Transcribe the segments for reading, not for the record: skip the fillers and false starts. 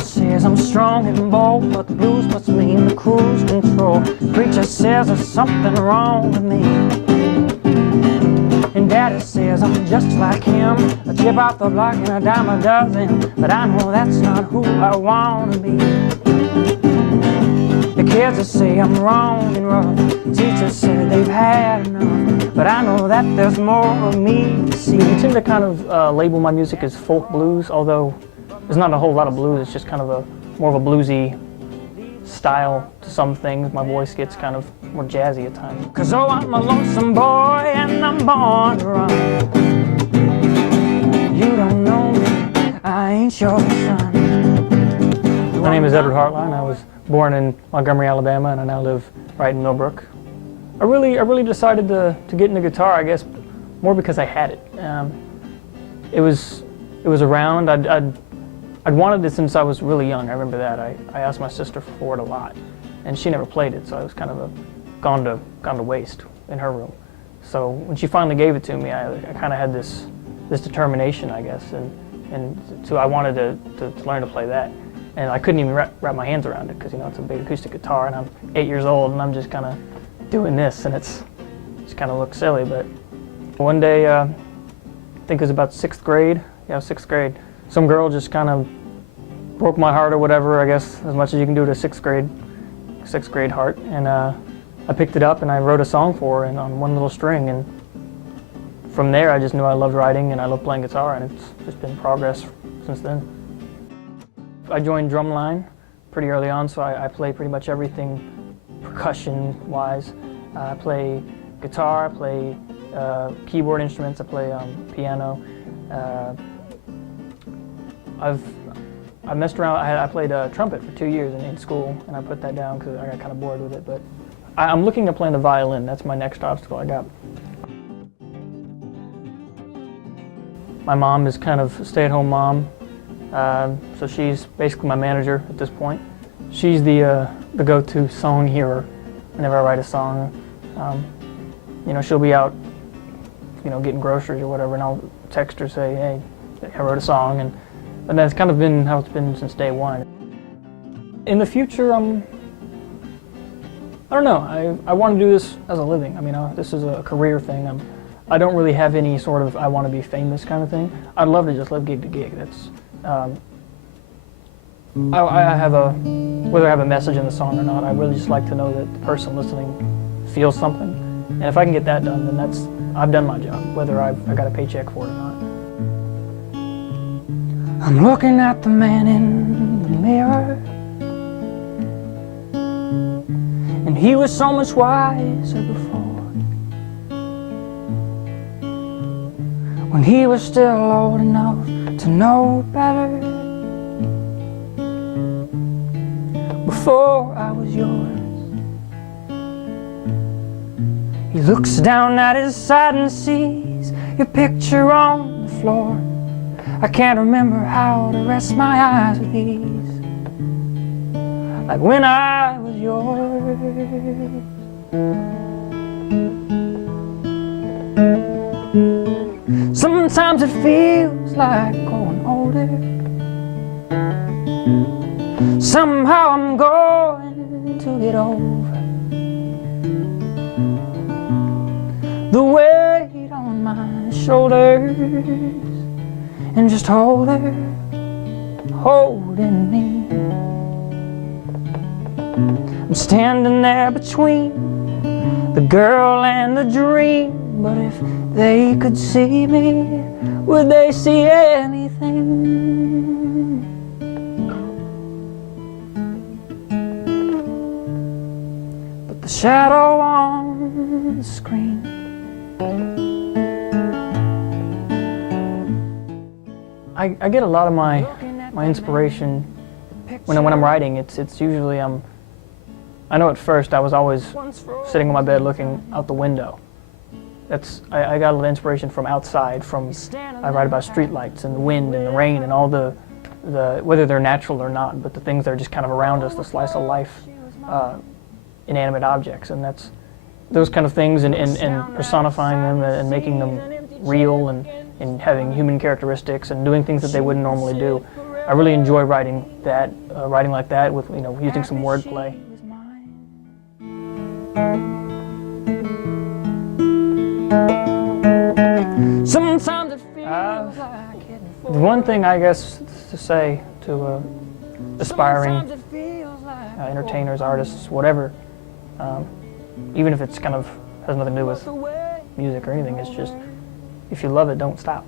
Says I'm strong and bold, but the blues must mean the cruise control. Preacher says there's something wrong with me, and Daddy says I'm just like him, a chip off the block and a dime a dozen. But I know that's not who I want to be. The kids will say I'm wrong and rough, teachers said they've had enough, but I know that there's more of me to see. I tend to kind of label my music as folk blues, although there's not a whole lot of blues. It's just kind of more of a bluesy style to some things. My voice gets kind of more jazzy at times. 'Cause oh, I'm a lonesome boy and I'm born to run. You don't know me, I ain't your son. My name is Edward Hartline. I was born in Montgomery, Alabama, and I now live right in Millbrook. I really decided to get into guitar, I guess, more because I had it. It was around. I'd wanted it since I was really young. I remember that. I asked my sister for it a lot, and she never played it, so I was kind of gone to waste in her room. So when she finally gave it to me, I kind of had this determination, I guess, and so I wanted to learn to play that. And I couldn't even wrap my hands around it because, you know, it's a big acoustic guitar, and I'm 8 years old, and I'm just kind of doing this, and it just kind of looks silly. But one day, I think it was about 6th grade. Yeah, 6th grade. Some girl just kind of broke my heart or whatever, I guess, as much as you can do to a 6th grade heart. And I picked it up and I wrote a song for her, and on one little string. And from there, I just knew I loved writing and I loved playing guitar, and it's just been progress since then. I joined drumline pretty early on, so I play pretty much everything percussion-wise. I play guitar, I play keyboard instruments, I play piano. I messed around. I played trumpet for 2 years in school, and I put that down because I got kind of bored with it. But I'm looking at playing the violin. That's my next obstacle I got. My mom is kind of a stay-at-home mom, so she's basically my manager at this point. She's the go-to song hearer whenever I write a song. You know, she'll be out, you know, getting groceries or whatever, and I'll text her, say, hey, I wrote a song, and that's kind of been how it's been since day one. In the future, I don't know. I want to do this as a living. I mean, this is a career thing. I don't really have any sort of I want to be famous kind of thing. I'd love to just live gig to gig. That's I have whether I have a message in the song or not, I really just like to know that the person listening feels something. And if I can get that done, then I've done my job, whether I got a paycheck for it or not. I'm looking at the man in the mirror, and he was so much wiser before, when he was still old enough to know better, before I was yours. He looks down at his side and sees your picture on the floor. I can't remember how to rest my eyes with ease, like when I was yours. Sometimes it feels like growing older. Somehow I'm going to get over the weight on my shoulders, and just hold her, holding me. I'm standing there between the girl and the dream, but if they could see me, would they see anything? But the shadow on the screen. I get a lot of my inspiration when I'm writing. It's usually I know at first I was always sitting on my bed looking out the window. I got a little inspiration from outside, I write about streetlights and the wind and the rain and all the whether they're natural or not, but the things that are just kind of around us, the slice of life, inanimate objects, and that's those kind of things, and personifying them and making them real and having human characteristics and doing things that they wouldn't normally do. I really enjoy writing like that with using some wordplay. Sometimes it feels like The one thing I guess to say to aspiring entertainers, artists, whatever, even if it's kind of has nothing to do with music or anything, it's just if you love it, don't stop.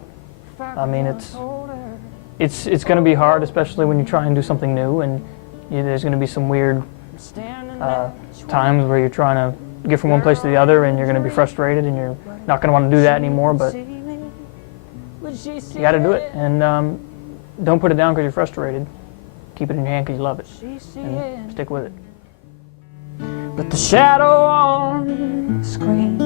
I mean, it's going to be hard, especially when you try and do something new, and there's going to be some weird times where you're trying to get from one place to the other, and you're going to be frustrated, and you're not going to want to do that anymore. But you got to do it, and don't put it down because you're frustrated. Keep it in your hand because you love it, and stick with it. But the shadow on the screen